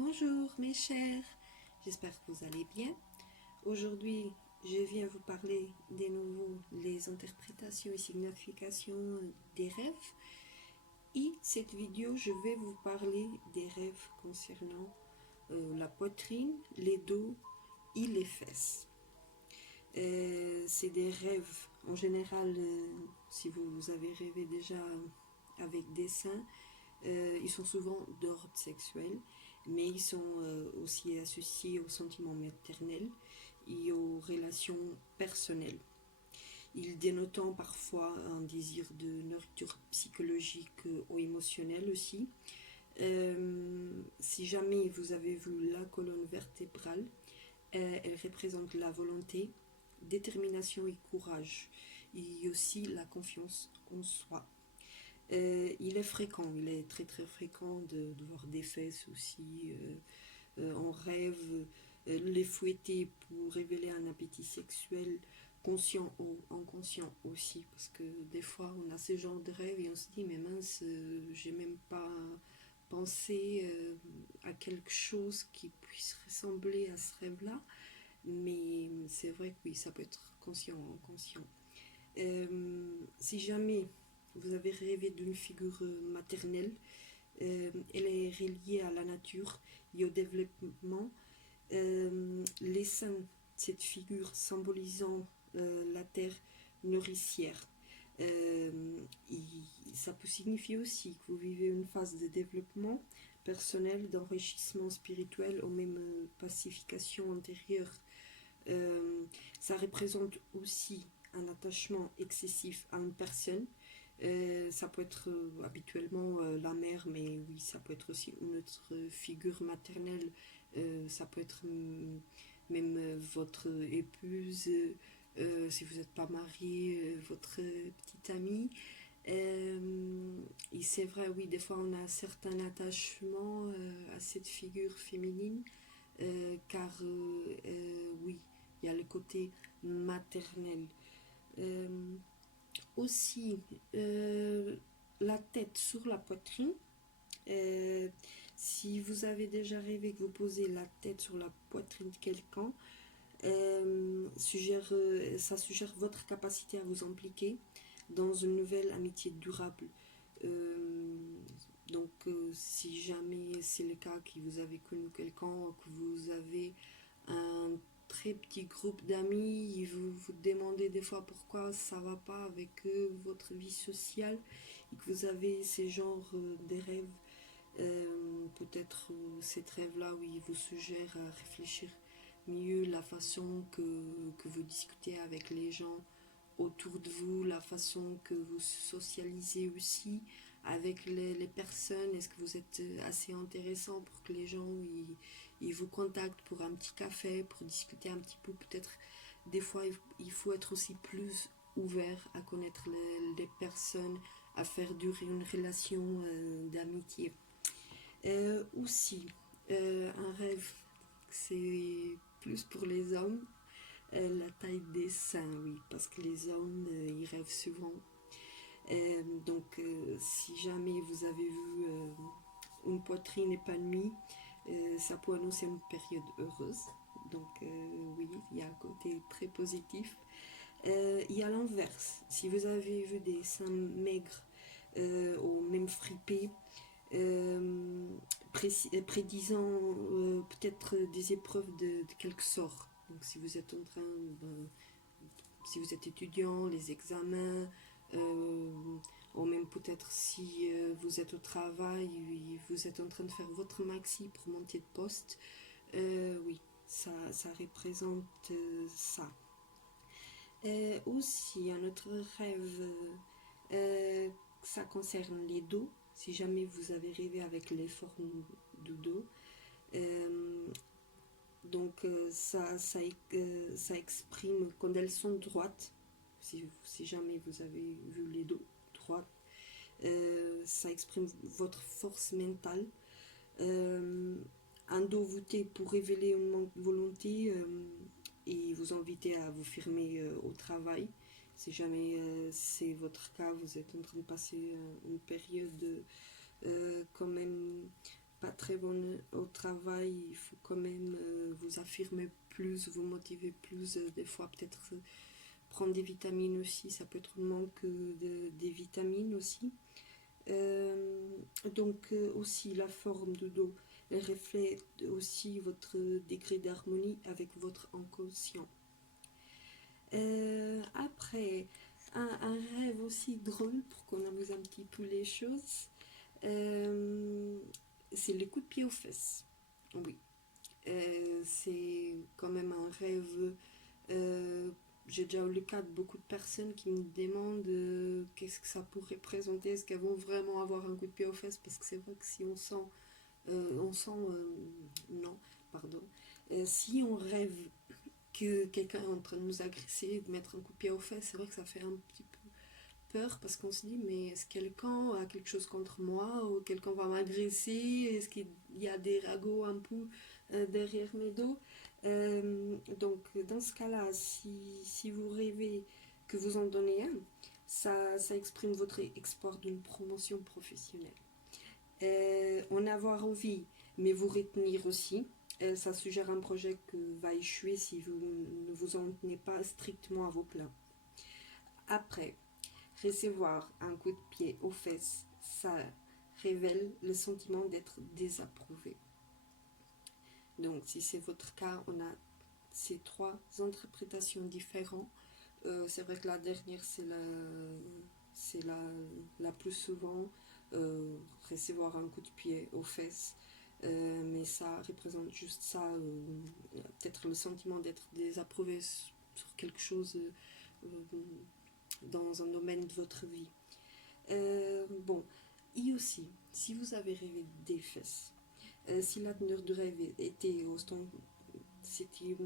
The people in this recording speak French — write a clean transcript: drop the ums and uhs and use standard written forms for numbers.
Bonjour mes chers, j'espère que vous allez bien. Aujourd'hui, je viens vous parler de nouveau les interprétations et significations des rêves. Et cette vidéo, je vais vous parler des rêves concernant la poitrine, les dos et les fesses. C'est des rêves, en général, si vous avez rêvé déjà avec des seins, ils sont souvent d'ordre sexuel, mais ils sont aussi associés aux sentiments maternels et aux relations personnelles. Ils dénotent parfois un désir de nourriture psychologique ou émotionnelle aussi. Si jamais vous avez vu la colonne vertébrale, elle représente la volonté, détermination et courage, et aussi la confiance en soi. Il est fréquent, il est très très fréquent de voir des fesses aussi en rêve, les fouetter pour révéler un appétit sexuel conscient ou inconscient aussi, parce que des fois on a ce genre de rêve et on se dit mais mince, j'ai même pas pensé à quelque chose qui puisse ressembler à ce rêve-là, mais c'est vrai que oui, ça peut être conscient ou inconscient. Si jamais vous avez rêvé d'une figure maternelle, elle est reliée à la nature et au développement. Les seins, cette figure symbolisant la terre nourricière. Et ça peut signifier aussi que vous vivez une phase de développement personnel, d'enrichissement spirituel ou même pacification intérieure. Ça représente aussi un attachement excessif à une personne. Ça peut être habituellement la mère, mais oui, ça peut être aussi une autre figure maternelle. Ça peut être même votre épouse, si vous n'êtes pas marié, votre petite amie. Et c'est vrai, oui, des fois on a un certain attachement à cette figure féminine, car oui, il y a le côté maternel. Euh, Aussi, la tête sur la poitrine. Euh, Si vous avez déjà rêvé que vous posez la tête sur la poitrine de quelqu'un, ça suggère votre capacité à vous impliquer dans une nouvelle amitié durable. Euh, si jamais c'est le cas, que vous avez connu quelqu'un, que vous avez un très petit groupe d'amis, et vous demandez des fois pourquoi ça va pas avec votre vie sociale, et que vous avez ces genres de rêves, peut-être cette rêve-là, où il vous suggère à réfléchir mieux la façon que vous discutez avec les gens autour de vous, la façon que vous socialisez aussi avec les personnes. Est-ce que vous êtes assez intéressant pour que les gens ils vous contactent pour un petit café, pour discuter un petit peu? Peut-être des fois il faut être aussi plus ouvert à connaître les personnes, à faire durer une relation d'amitié. Aussi, un rêve, c'est plus pour les hommes, la taille des seins, oui, parce que les hommes, ils rêvent souvent. Si jamais vous avez vu une poitrine épanouie, ça peut annoncer une période heureuse. Oui, il y a un côté très positif. Et à l'inverse, si vous avez vu des seins maigres ou même fripés, euh, prédisant peut-être des épreuves de quelque sorte. Donc si vous êtes en train, si vous êtes étudiant, les examens, euh, ou même peut-être si vous êtes au travail et vous êtes en train de faire votre maxi pour monter de poste, oui, ça représente ça. Aussi, un autre rêve, ça concerne les dos. Si jamais vous avez rêvé avec les formes du dos, euh, ça exprime quand elles sont droites. Si jamais vous avez vu les dos droits, ça exprime votre force mentale. Euh, un dos voûté pour révéler une volonté et vous inviter à vous firmer au travail. Si jamais c'est votre cas, vous êtes en train de passer une période quand même pas très bonne au travail, il faut quand même vous affirmer plus, vous motiver plus, des fois peut-être prendre des vitamines aussi, ça peut être un manque des vitamines aussi. Donc aussi la forme de dos, elle reflète aussi votre degré d'harmonie avec votre inconscient. Après, un rêve aussi drôle pour qu'on amuse un petit peu les choses, euh, c'est les coups de pied aux fesses. Oui, c'est quand même un rêve. euh, j'ai déjà eu le cas de beaucoup de personnes qui me demandent qu'est-ce que ça pourrait présenter, est-ce qu'elles vont vraiment avoir un coup de pied aux fesses, parce que c'est vrai que si non, pardon, si on rêve que quelqu'un est en train de nous agresser, de mettre un coup de pied aux fesses, c'est vrai que ça fait un petit peu peur parce qu'on se dit mais est-ce que quelqu'un a quelque chose contre moi ou quelqu'un va m'agresser, est-ce qu'il y a des ragots un peu derrière mes dos. Donc dans ce cas-là, si vous rêvez que vous en donnez un, ça exprime votre espoir d'une promotion professionnelle. En avoir envie, mais vous retenir aussi. Ça suggère un projet que va échouer si vous ne vous en tenez pas strictement à vos plans. Après, recevoir un coup de pied aux fesses, ça révèle le sentiment d'être désapprouvé. Donc, si c'est votre cas, on a ces trois interprétations différentes. C'est vrai que la dernière, c'est la plus souvent, recevoir un coup de pied aux fesses. Mais ça représente juste ça, peut-être le sentiment d'être désapprouvé sur quelque chose dans un domaine de votre vie. Bon, et aussi, si vous avez rêvé des fesses, si la teneur de rêve était au stand, c'était